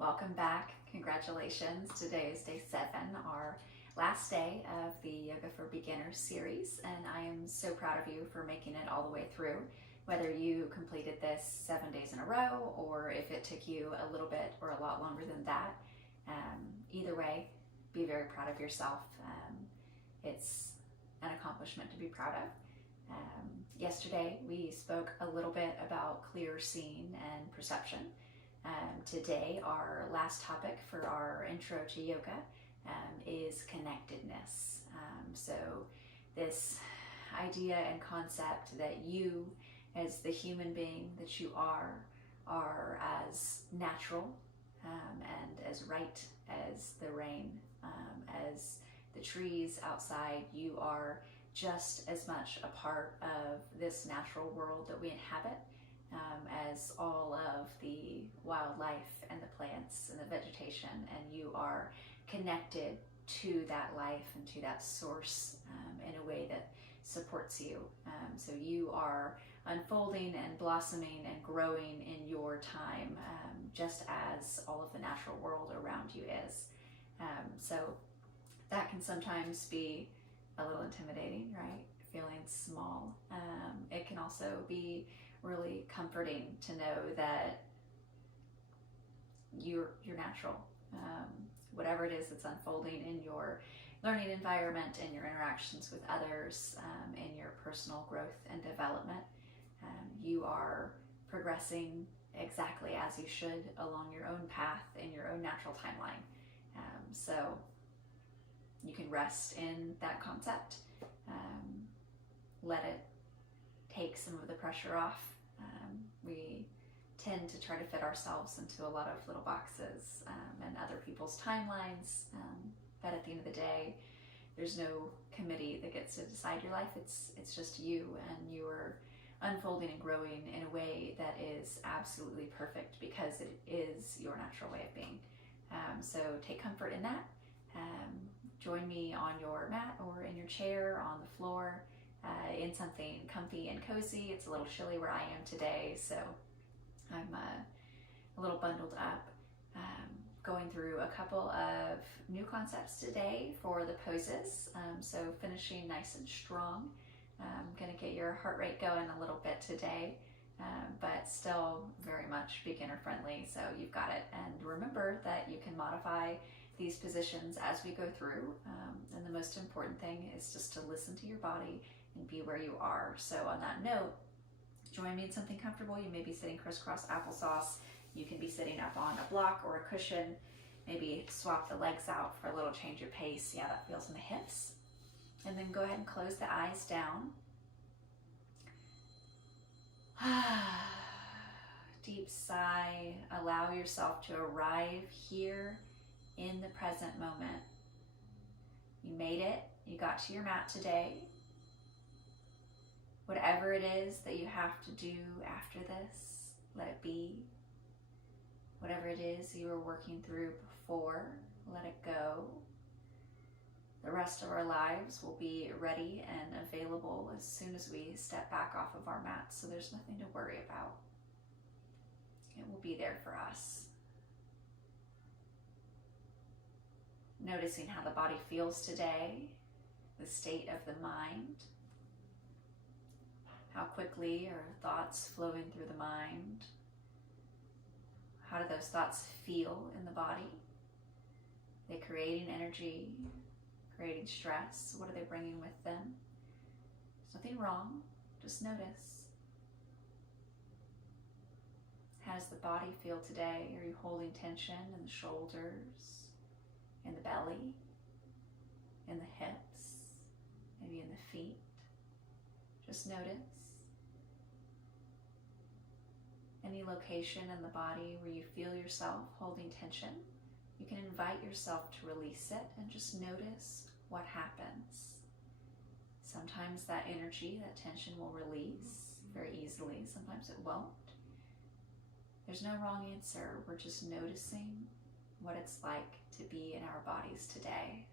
Welcome back. Congratulations. Today is day 7, our last day of the Yoga for Beginners series, and I am so proud of you for making it all the way through. Whether you completed this 7 days in a row or if it took you a little bit or a lot longer than that, either way, be very proud of yourself. It's an accomplishment to be proud of. Yesterday we spoke a little bit about clear seeing and perception. Today, our last topic for our intro to yoga is connectedness. So this idea and concept that you, as the human being that you are as natural and as right as the rain, as the trees outside. You are just as much a part of this natural world that we inhabit as all of the wildlife and the plants and the vegetation, and you are connected to that life and to that source in a way that supports you. So you are unfolding and blossoming and growing in your time, just as all of the natural world around you is. So that can sometimes be a little intimidating, right? Feeling small. It can also be really comforting to know that you're natural. Whatever it is that's unfolding in your learning environment and your interactions with others, in your personal growth and development, you are progressing exactly as you should along your own path in your own natural timeline. So you can rest in that concept. Let it take some of the pressure off. We tend to try to fit ourselves into a lot of little boxes and other people's timelines, but at the end of the day, there's no committee that gets to decide your life. It's just you, and you are unfolding and growing in a way that is absolutely perfect because it is your natural way of being. So take comfort in that. Join me on your mat or in your chair, on the floor, in something comfy and cozy. It's a little chilly where I am today, so I'm a little bundled up. Going through a couple of new concepts today for the poses, so finishing nice and strong. I'm going to get your heart rate going a little bit today, but still very much beginner friendly, so you've got it. And remember that you can modify these positions as we go through, and the most important thing is just to listen to your body and be where you are. So on that note, join me in something comfortable. You may be sitting crisscross applesauce. You can be sitting up on a block or a cushion. Maybe swap the legs out for a little change of pace. Yeah, that feels in the hips. And then go ahead and close the eyes down. Deep sigh. Allow yourself to arrive here in the present moment. You made it. You got to your mat today. Whatever it is that you have to do after this, let it be. Whatever it is you were working through before, let it go. The rest of our lives will be ready and available as soon as we step back off of our mats, so there's nothing to worry about. It will be there for us. Noticing how the body feels today, the state of the mind, how quickly are thoughts flowing through the mind? How do those thoughts feel in the body? Are they creating energy, creating stress? What are they bringing with them? There's nothing wrong, just notice. How does the body feel today? Are you holding tension in the shoulders, in the belly, in the hips, maybe in the feet? Just notice. Any location in the body where you feel yourself holding tension, you can invite yourself to release it and just notice what happens. Sometimes that energy, that tension will release very easily. Sometimes it won't. There's no wrong answer. We're just noticing what it's like to be in our bodies today.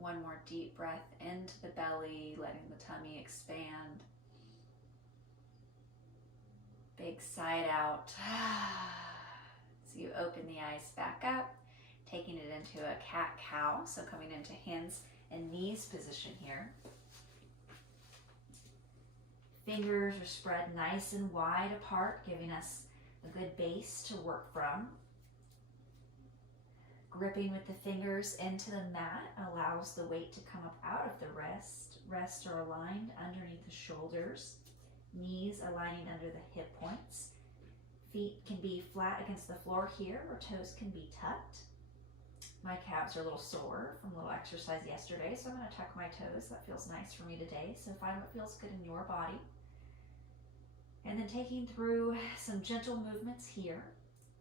One more deep breath into the belly, letting the tummy expand. Big side out. So you open the eyes back up, taking it into a cat-cow. So coming into hands and knees position here. Fingers are spread nice and wide apart, giving us a good base to work from. Gripping with the fingers into the mat allows the weight to come up out of the wrist. Wrists are aligned underneath the shoulders. Knees aligning under the hip points. Feet can be flat against the floor here, or toes can be tucked. My calves are a little sore from a little exercise yesterday, so I'm going to tuck my toes. That feels nice for me today. So find what feels good in your body. And then taking through some gentle movements here.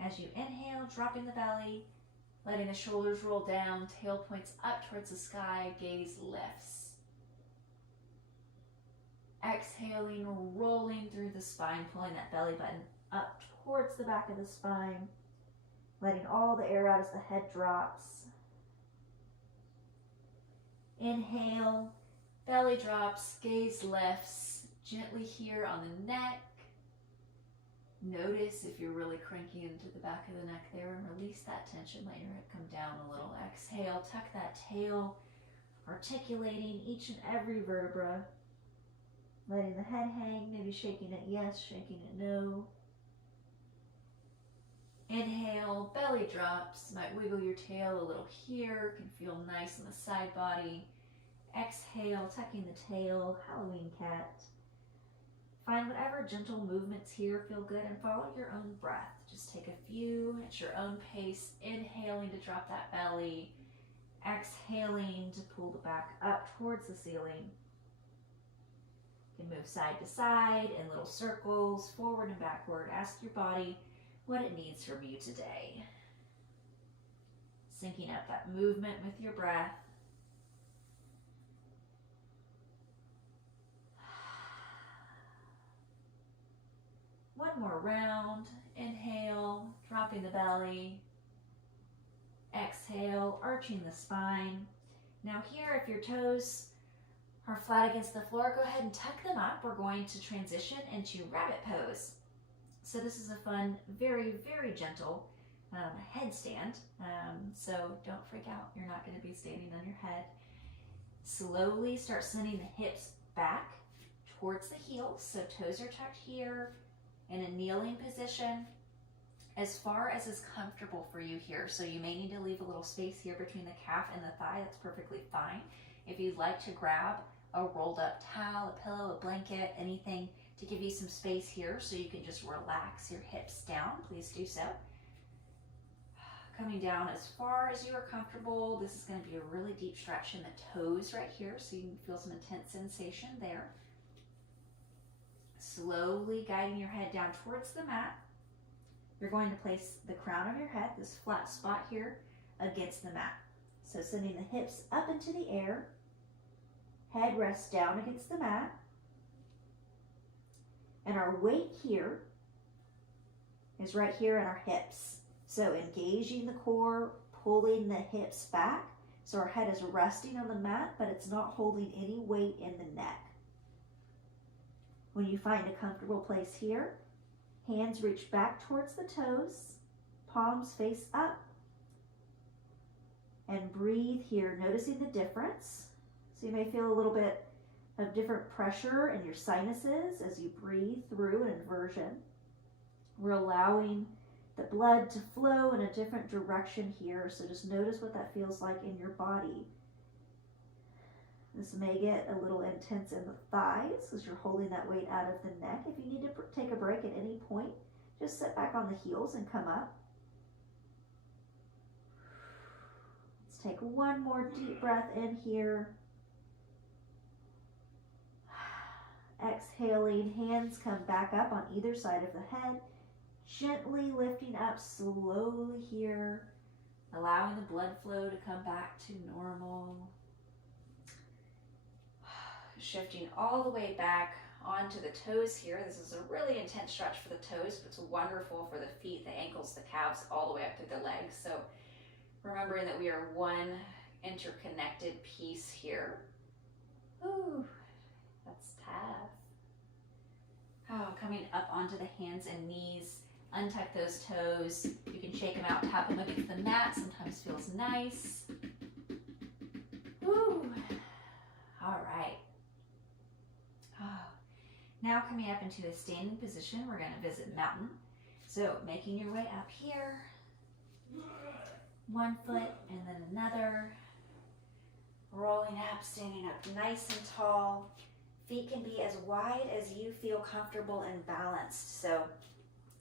As you inhale, dropping the belly, letting the shoulders roll down, tail points up towards the sky, gaze lifts. Exhaling, rolling through the spine, pulling that belly button up towards the back of the spine, letting all the air out as the head drops. Inhale, belly drops, gaze lifts. Gently here on the neck. Notice if you're really cranking into the back of the neck there, and release that tension. Let your head come down a little. Exhale, tuck that tail, articulating each and every vertebra. Letting the head hang, maybe shaking it yes, shaking it no. Inhale, belly drops. Might wiggle your tail a little here. Can feel nice in the side body. Exhale, tucking the tail, Halloween cat. Find whatever gentle movements here feel good and follow your own breath. Just take a few at your own pace, inhaling to drop that belly, exhaling to pull the back up towards the ceiling. You can move side to side in little circles, forward and backward. Ask your body what it needs from you today. Syncing up that movement with your breath. One more round. Inhale, dropping the belly. Exhale, arching the spine. Now here, if your toes are flat against the floor, go ahead and tuck them up. We're going to transition into rabbit pose. So this is a fun, very, very gentle headstand. So don't freak out. You're not going to be standing on your head. Slowly start sending the hips back towards the heels. So toes are tucked here in a kneeling position as far as is comfortable for you here. So you may need to leave a little space here between the calf and the thigh. That's perfectly fine. If you'd like to grab a rolled up towel, a pillow, a blanket, anything to give you some space here so you can just relax your hips down, please do so. Coming down as far as you are comfortable. This is going to be a really deep stretch in the toes right here, so you can feel some intense sensation there. Slowly guiding your head down towards the mat. You're going to place the crown of your head, this flat spot here, against the mat. So sending the hips up into the air. Head rests down against the mat. And our weight here is right here in our hips. So engaging the core, pulling the hips back. So our head is resting on the mat, but it's not holding any weight in the neck. When you find a comfortable place here, hands reach back towards the toes, palms face up, and breathe here, noticing the difference. So you may feel a little bit of different pressure in your sinuses as you breathe through an inversion. We're allowing the blood to flow in a different direction here, so just notice what that feels like in your body. This may get a little intense in the thighs as you're holding that weight out of the neck. If you need to take a break at any point, just sit back on the heels and come up. Let's take one more deep breath in here. Exhaling, hands come back up on either side of the head. Gently lifting up slowly here, allowing the blood flow to come back to normal. Shifting all the way back onto the toes here. This is a really intense stretch for the toes, but it's wonderful for the feet, the ankles, the calves, all the way up through the legs. So remembering that we are one interconnected piece here. Ooh, that's tough. Oh, coming up onto the hands and knees. Untuck those toes. You can shake them out, tap them against the mat. Sometimes feels nice. Woo. All right. Oh. Now coming up into a standing position, we're going to visit mountain. So making your way up here. One foot and then another. Rolling up, standing up nice and tall. Feet can be as wide as you feel comfortable and balanced. So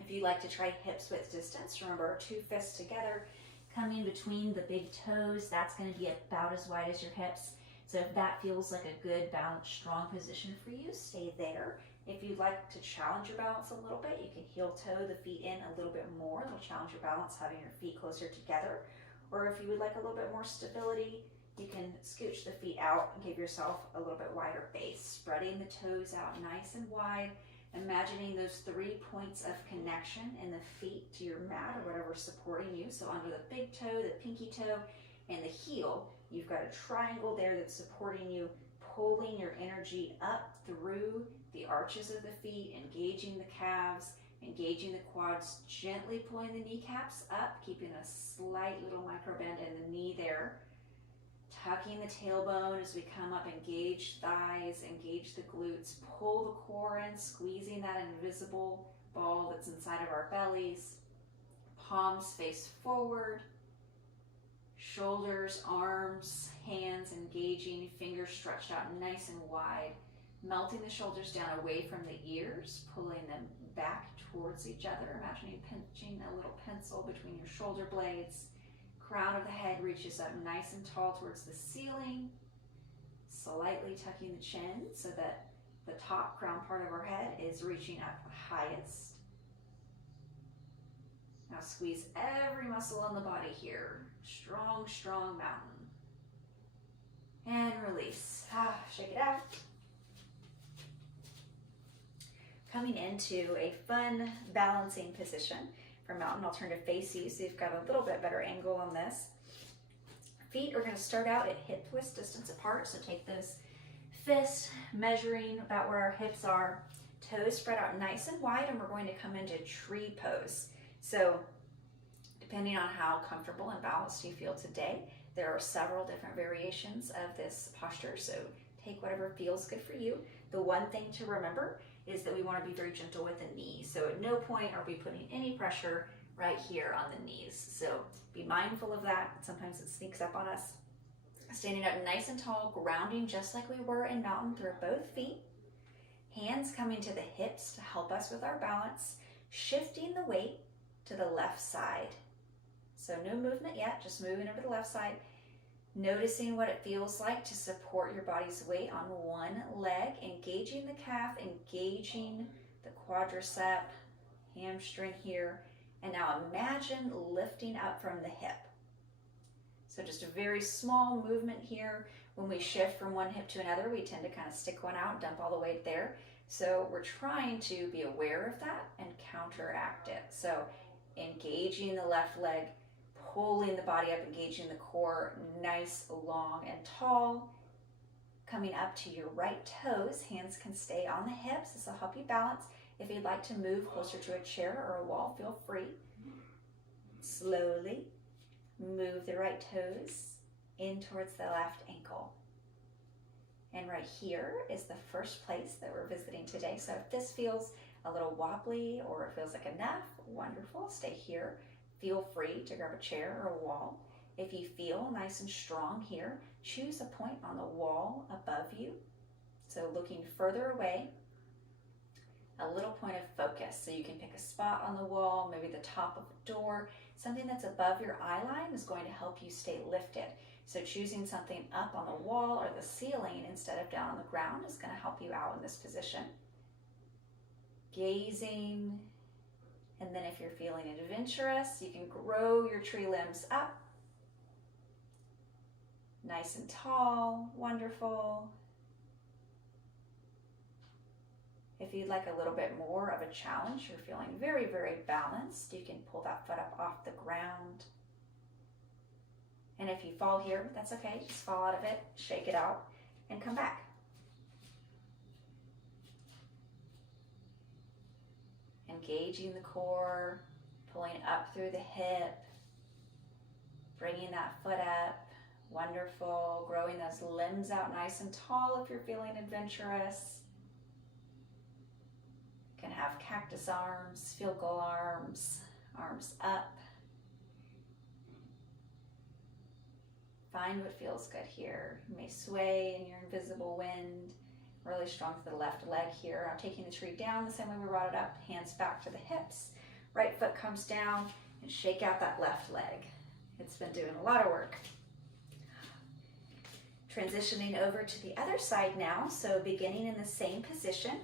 if you like to try hips width distance, remember 2 fists together, coming between the big toes, that's going to be about as wide as your hips. So if that feels like a good, balanced, strong position for you, stay there. If you'd like to challenge your balance a little bit, you can heel toe the feet in a little bit more. It'll challenge your balance, having your feet closer together. Or if you would like a little bit more stability, you can scooch the feet out and give yourself a little bit wider base, spreading the toes out nice and wide, imagining those 3 points of connection in the feet to your mat or whatever's supporting you. So under the big toe, the pinky toe, and the heel, you've got a triangle there that's supporting you, pulling your energy up through the arches of the feet, engaging the calves, engaging the quads, gently pulling the kneecaps up, keeping a slight little micro bend in the knee there. Tucking the tailbone as we come up, engage thighs, engage the glutes, pull the core in, squeezing that invisible ball that's inside of our bellies. Palms face forward, shoulders, arms, hands engaging, fingers stretched out nice and wide, melting the shoulders down away from the ears, pulling them back towards each other, imagining pinching a little pencil between your shoulder blades. Crown of the head reaches up nice and tall towards the ceiling, slightly tucking the chin so that the top crown part of our head is reaching up highest. Now squeeze every muscle in the body here. Strong, strong mountain. And release. Shake it out. Coming into a fun balancing position. For mountain, I'll turn to face you so you've got a little bit better angle on this. Feet are going to start out at hip width distance apart, so take those fists, measuring about where our hips are. Toes spread out nice and wide, and we're going to come into tree pose. So depending on how comfortable and balanced you feel today, there are several different variations of this posture, so take whatever feels good for you. The one thing to remember is that we want to be very gentle with the knees. So at no point are we putting any pressure right here on the knees. So be mindful of that. Sometimes it sneaks up on us. Standing up nice and tall, grounding just like we were in mountain through both feet. Hands coming to the hips to help us with our balance. Shifting the weight to the left side. So no movement yet, just moving over to the left side. Noticing what it feels like to support your body's weight on one leg, engaging the calf, engaging the quadricep, hamstring here. And now imagine lifting up from the hip. So just a very small movement here. When we shift from one hip to another, we tend to kind of stick one out, dump all the weight there. So we're trying to be aware of that and counteract it. So engaging the left leg, pulling the body up, engaging the core, nice, long, and tall. Coming up to your right toes, hands can stay on the hips. This will help you balance. If you'd like to move closer to a chair or a wall, feel free. Slowly move the right toes in towards the left ankle. And right here is the first place that we're visiting today. So if this feels a little wobbly or it feels like enough, wonderful, stay here. Feel free to grab a chair or a wall. If you feel nice and strong here, choose a point on the wall above you. So looking further away, a little point of focus. So you can pick a spot on the wall, maybe the top of a door. Something that's above your eye line is going to help you stay lifted. So choosing something up on the wall or the ceiling instead of down on the ground is going to help you out in this position. Gazing. And then if you're feeling adventurous, you can grow your tree limbs up. Nice and tall, wonderful. If you'd like a little bit more of a challenge, you're feeling very, very balanced, you can pull that foot up off the ground. And if you fall here, that's okay. Just fall out of it, shake it out, and come back. Engaging the core, pulling up through the hip, bringing that foot up. Wonderful. Growing those limbs out nice and tall if you're feeling adventurous. You can have cactus arms, field goal arms, arms up. Find what feels good here. You may sway in your invisible wind. Really strong to the left leg here. I'm taking the tree down the same way we brought it up. Hands back to the hips. Right foot comes down and shake out that left leg. It's been doing a lot of work. Transitioning over to the other side now. So beginning in the same position.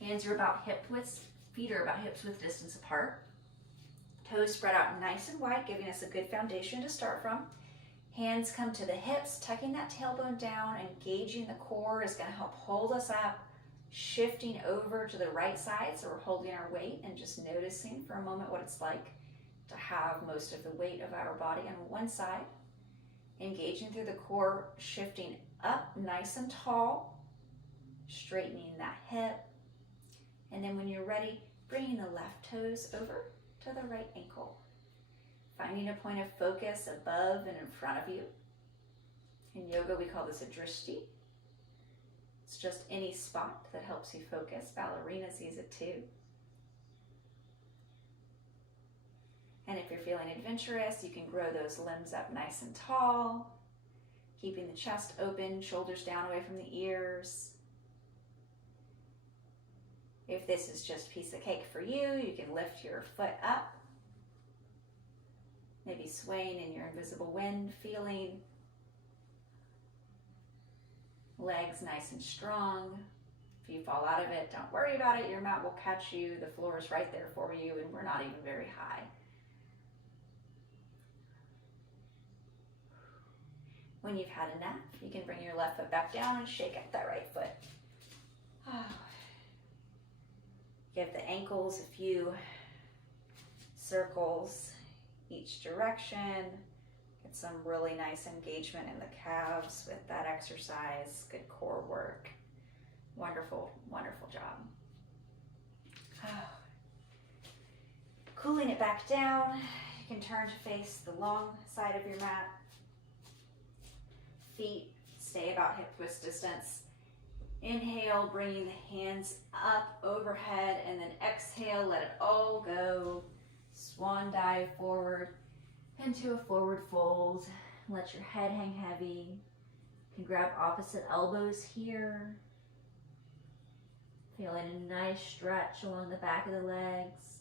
Hands are about hip width, feet are about hips width distance apart. Toes spread out nice and wide, giving us a good foundation to start from. Hands come to the hips, tucking that tailbone down, engaging the core is going to help hold us up, shifting over to the right side, so we're holding our weight and just noticing for a moment what it's like to have most of the weight of our body on one side. Engaging through the core, shifting up nice and tall, straightening that hip, and then when you're ready, bringing the left toes over to the right ankle. Finding a point of focus above and in front of you. In yoga, we call this a drishti. It's just any spot that helps you focus. Ballerinas use it too. And if you're feeling adventurous, you can grow those limbs up nice and tall, keeping the chest open, shoulders down away from the ears. If this is just a piece of cake for you, you can lift your foot up. Maybe swaying in your invisible wind, feeling legs nice and strong. If you fall out of it, don't worry about it. Your mat will catch you. The floor is right there for you, and we're not even very high. When you've had enough, you can bring your left foot back down and shake out that right foot. Give the ankles a few circles each direction. Get some really nice engagement in the calves with that exercise. Good core work. Wonderful, wonderful job. Cooling it back down. You can turn to face the long side of your mat. Feet stay about hip width distance. Inhale, bringing the hands up overhead, and then exhale, let it all go. Swan dive forward into a forward fold. Let your head hang heavy. You can grab opposite elbows here. Feeling a nice stretch along the back of the legs.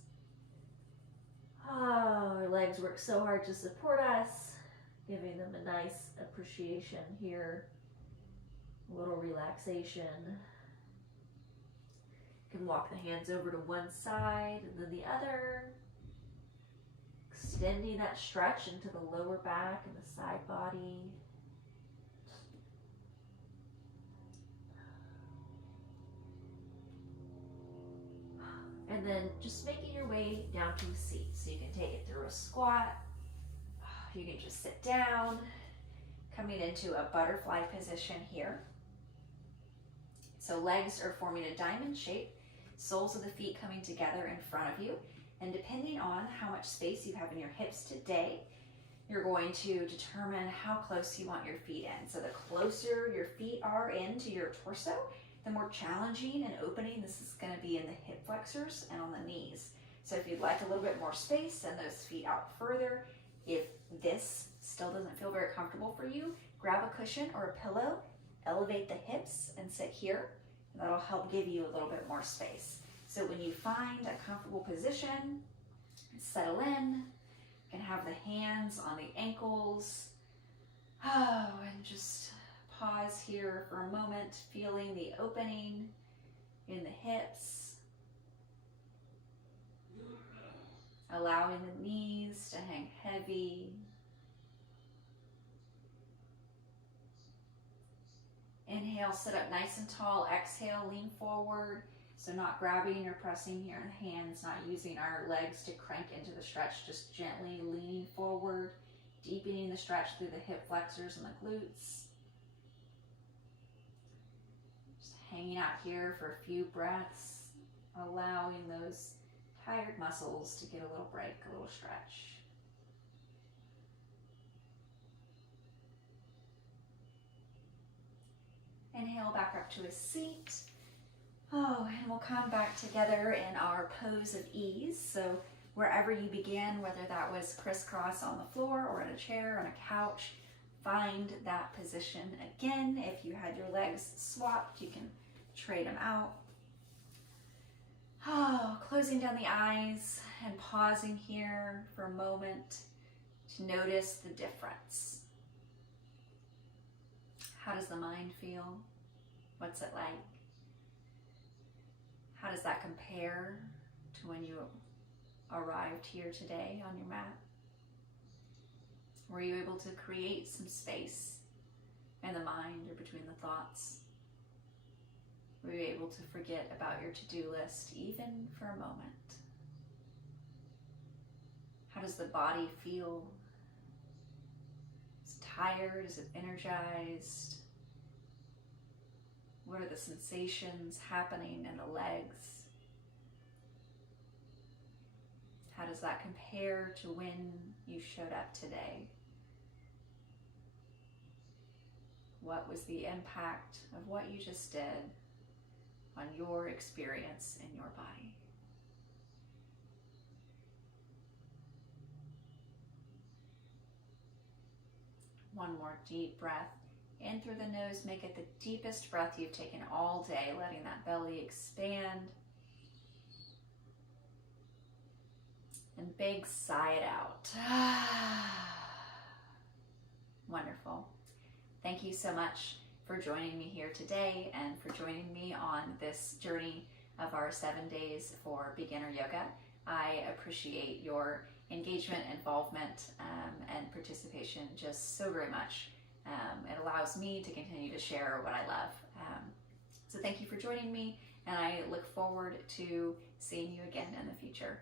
Our legs work so hard to support us, giving them a nice appreciation here. A little relaxation. You can walk the hands over to one side and then the other. Extending that stretch into the lower back and the side body. And then just making your way down to a seat. So you can take it through a squat. You can just sit down, coming into a butterfly position here. So legs are forming a diamond shape, soles of the feet coming together in front of you. And depending on how much space you have in your hips today, you're going to determine how close you want your feet in. So the closer your feet are into your torso, the more challenging and opening this is going to be in the hip flexors and on the knees. So if you'd like a little bit more space, send those feet out further. If this still doesn't feel very comfortable for you, grab a cushion or a pillow, elevate the hips and sit here. And that'll help give you a little bit more space. So when you find a comfortable position, settle in. You can have the hands on the ankles. And just pause here for a moment, feeling the opening in the hips. Allowing the knees to hang heavy. Inhale, sit up nice and tall. Exhale, lean forward. So not grabbing or pressing here in the hands, not using our legs to crank into the stretch, just gently leaning forward, deepening the stretch through the hip flexors and the glutes. Just hanging out here for a few breaths, allowing those tired muscles to get a little break, a little stretch. Inhale back up to a seat. Oh, and we'll come back together in our pose of ease. So wherever you began, whether that was crisscross on the floor or in a chair, on a couch, find that position again. If you had your legs swapped, you can trade them out. Oh, closing down the eyes and pausing here for a moment to notice the difference. How does the mind feel? What's it like? How does that compare to when you arrived here today on your mat? Were you able to create some space in the mind or between the thoughts? Were you able to forget about your to-do list even for a moment? How does the body feel? Is it tired? Is it energized? What are the sensations happening in the legs? How does that compare to when you showed up today? What was the impact of what you just did on your experience in your body? One more deep breath. In through the nose, make it the deepest breath you've taken all day, letting that belly expand. And big sigh it out. Wonderful. Thank you so much for joining me here today and for joining me on this journey of our 7 days for beginner yoga. I appreciate your engagement, involvement, and participation just so very much. It allows me to continue to share what I love. So thank you for joining me, and I look forward to seeing you again in the future.